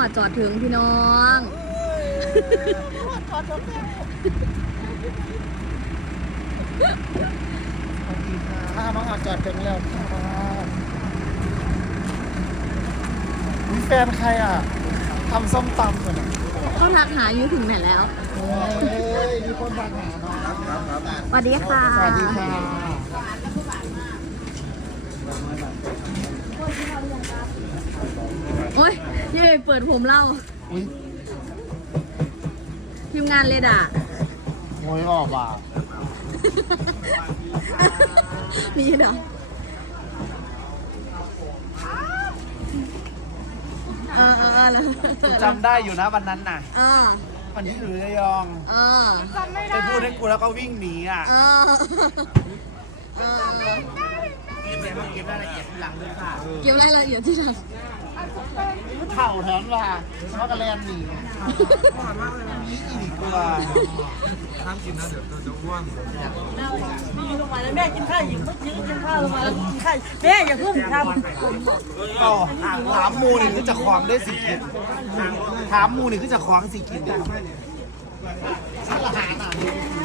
อดจอดถึงพี่น้องจอดถึงสวัสดีค่ะมาหาจอดถึงแล้วค่ะมีแฟนใครอ่ะทำส้มตำกันก็ทักหาอยู่ถึงไหนแล้วเฮ้ยมีคนทักหาเนาะสวัสดีค่ะสวัสดีค่ะโอ๊ยยี่เปิดผมเล่าทีมงานเลยด่ะโวยออกอ่ะนี่เด้อจำได้อยู่นะวันนั้นน่ะวันที่อยู่ระยองไปพูดให้กูแล้วก็วิ่งหนีอ่ะเก็บรายละเอียดทีหลังด้วยค่ะเก็บรายละเอียดที่หลังเข่าแทนว่าเพราะกระแลนหนีนี่อีกกว่าห้ามกินนะเดี๋ยวจะอ้วนลงมาแล้วแม่กินข้าวหญิงเมื่อกี้กินข้าวลงมาแล้วกินข้าวแม่อย่าเพิ่งทำก็ถามมูนี่คือจะคล้องได้สิกินถามมูนี่คือจะคล้องสิกินได้สั่งอาหารอ่ะ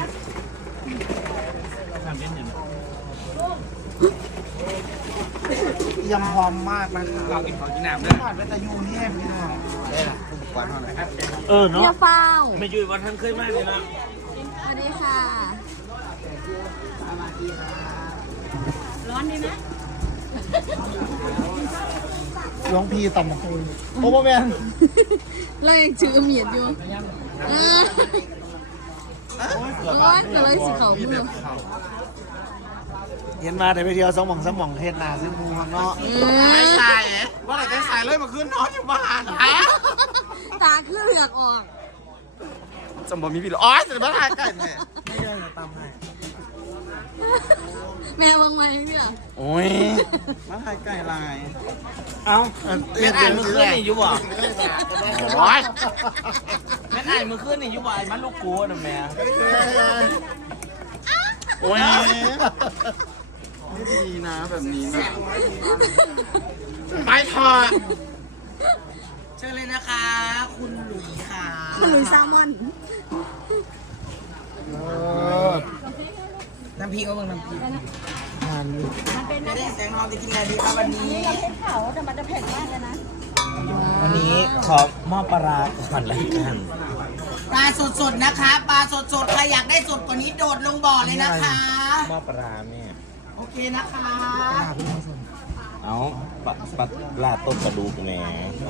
ยำพร้อมมากนะคะเรากินของกินน้ำด้วยผ่านไปตะยูนี่พี่น้องได้ละทุกวันเท่าไหร่เนาะเนี่ยเฝ้าไม่ยืนวันทั้งเคยมากเลยนะสวัสดีค่ะร้อนดีไหมหลวงพี่ต่ำคูณโอ้โหแมนเลยถือเมียดอยู่ร้อนก็เลยสิเขาเมืองเห็นมาแต่ไปเที่ยวสมองเทศนาซึ่งมูข้างนอกไม่ใส่ว่าแต่ใส่เลยมาขึ้นนอนอยู่บ้านตาคือเหลือกออกจำบ่มีพี่หรออ๋อจะมาถ่ายไก่แม่ไม่ได้ตามให้แม่บางไหมเนี่ยโอ้ยมาถ่ายไก่ลายเอาแม่อ่านมือขึ้นนี่อยู่บ่โอ้ยแม่อ่านมือขึ้นนี่อยู่บ่ไอ้มันลูกกูนะแม่โอ้ยไม่ดีนะแบบนี้นะไม่พอเชิญเลยนะคะคุณหลุยค่ะคุณหลุยแซลมอนน้ำพริกก็เบิ่งน้ำพริกไม่ได้แสงทองจะกินอะไรดีครับวันนี้ยังเผ็ดเผาแต่มันจะเผ็ดมากเลยนะวันนี้ขอมอบปลาก่อนละกันปลาสดๆนะคะปลาสดๆใครอยากได้สดกว่านี้โดดลงบ่อเลยนะคะมอบปลาแม่โอเคนะคะเอาปลาต้มกระดูกแหน่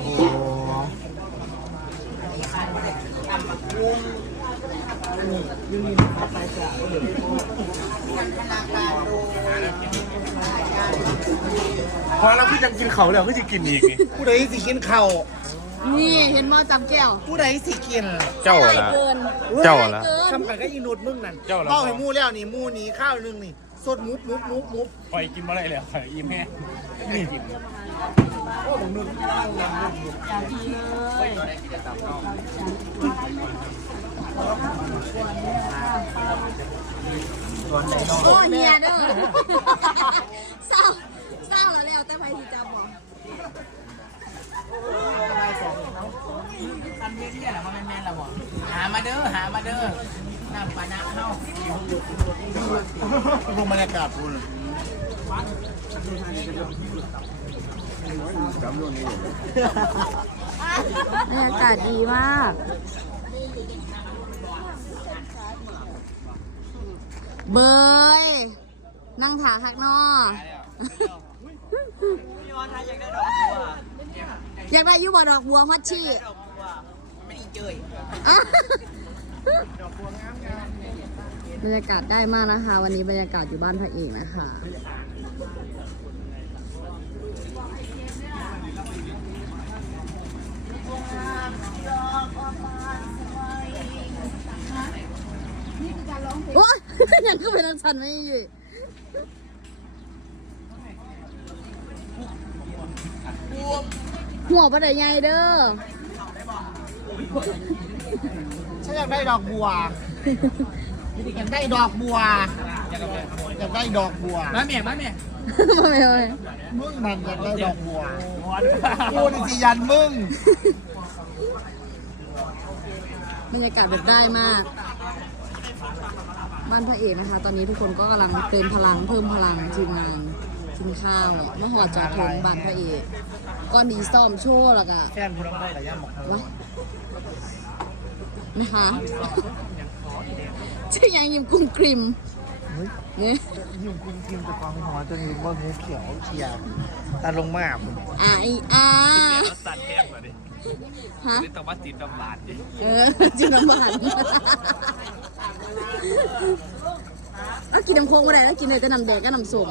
พอแล้วพี่จะกินเขาแล้วพี่จะกินอีกผู้ใดสิกินเขานี่เห็นมอจำแก้วผู้ใดสิกินเจ้าละเจ้าละทำไปก็ยิงนุดมึงนั่นพ่อให้มูแล้วนี่มูนี้ข้าวนึงนี่สดมุบปล่อยกินมาได้เลยปล่อยอิ่มแม่นี่กินโอ้ผมนุดโอ้เฮียเด้อเศร้าแล้วแต่ไปที่จะบอกทำเที่ยๆแหละมาแม่นๆละบ่หามาเด้อน้ำปลาหน้าเข้าลงบรรยากาศคุณบรรยากาศดีมากเบยนั่งถาหักนออยากได้ยุบดอกบัวฮอตชี่ไม่ได้เจยบรรยากาศได้มากนะคะ วันนี้บรรยากาศอยู่บ้านพระเอกนะคะโอ้ยยังก็เป็นนักชันไม่อยู่หัวปลาไหลใหญ่เด้อฉันอยากได้ดอกบัวอยากได้ดอกบัวมาเมียไม่มึงมันอยากได้ดอกบัวกูนี่สิยันมึงบรรยากาศแบบได้มากบ้านพระเอกนะคะ ตอนนี้ทุกคนก็กำลังเติมพลังเพิ่มพลังทีมงานกินข้าวเมื่อหอดจอดถึงบ้านพระเอกก่อนดีซ้อมโชว์แล้วก็แฟนผู้รับได้แต่ย่าหมอกวะนะคะชื่อยังยิ้มกุ้งกริมเนี่ยยุ่งกุ้งกินแต่ความหัวจนรู้ว่างูเขียวเชียร์ตาลงมากตัดแก้มมาดิฮะนี่ต้องมาติดตำบาดดิจริงน้ำบานแล้วกินน้ำโค้งมาได้แล้วกินเลยแต่น้ำแดงก็น้ำส้ม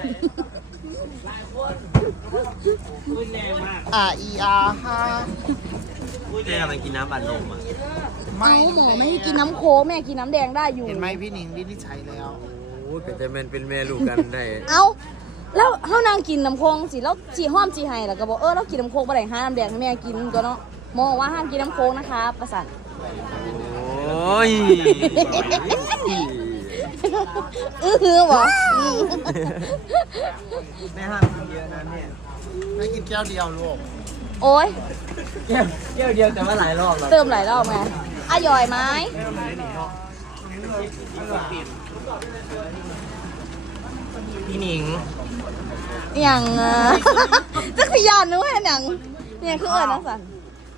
อีอาฮาแม่มันกินน้ำบัดลมอ่ะเอาหมอไม่ให้กินน้ำโค้งแม่กินน้ำแดงได้อยู่เห็นไหมพี่หนิงวินิจฉัยแล้วโอ้แต่แม่เป็นแม่ลูกกันได้เอาแล้วเฮานางกินน้ำโค้งสิแล้วจีห้อมจีไห้แล้วก็บอกเรากินน้ำโค้งบ่ได้ห้าน้ำแดงให้แม่กินก็เนาะมองว่าห้ามกินน้ำโค้งนะคะประสานโอ้ยหือบ่แม่ห้ามกินเยอะนะเนี่ยไม่กินแก้วเดียวลูกโอ้ยแก้วเดียวแต่ว่าหลายรอบแล้วเติมหลายรอบไงอย่อยไหมพี่หนิงอย่างจักรยานนู้นอย่างเนี่ยคือเอิญนักสัน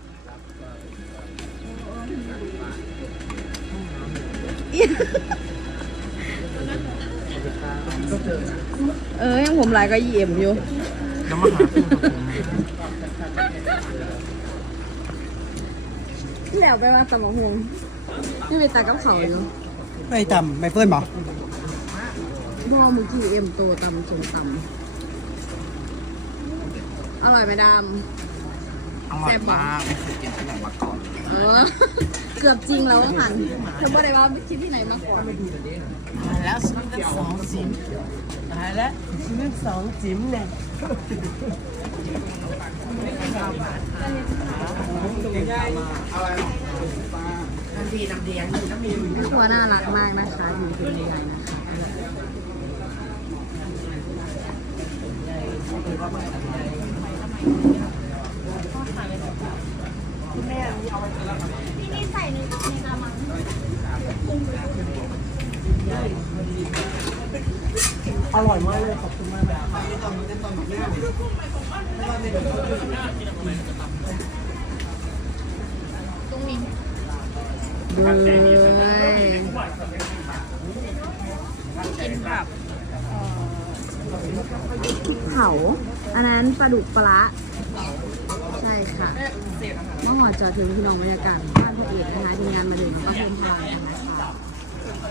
ยังผมหลายก็ยีเอ็มอยู่น้ำมาหาพี่ที่แล้วไปว่าตำบักหงนี่ไปตากับเขาอยู่ไม่จำไม่เฟิร์นบอกพ่อมือกี่เอ็มโตตำสมตำอร่อยไหมดำอร่อยมากไม่เคยกินที่ไหนมาก่อนเกือบจริงแล้วค่ะเธอบอกได้ว่าไม่คิดที่ไหนมาก่อนแล้วซื้อตั้ง2 ชิ้นตายแล้วซื้อ2 จิ้มเนี่ยครัวน่ารักมากนะคะอยู่เป็นใหญ่นะคะนี่ใส่ในกระมังอร่อยมากเลยขอบคุณมากเลยตรงนี้เลยเผาอันนั้นปลาดุกปลาใช่ค่ะเมื่อหอดจอดถึงพี่น้องบรรยากาศบ้านพระเอกนะคะ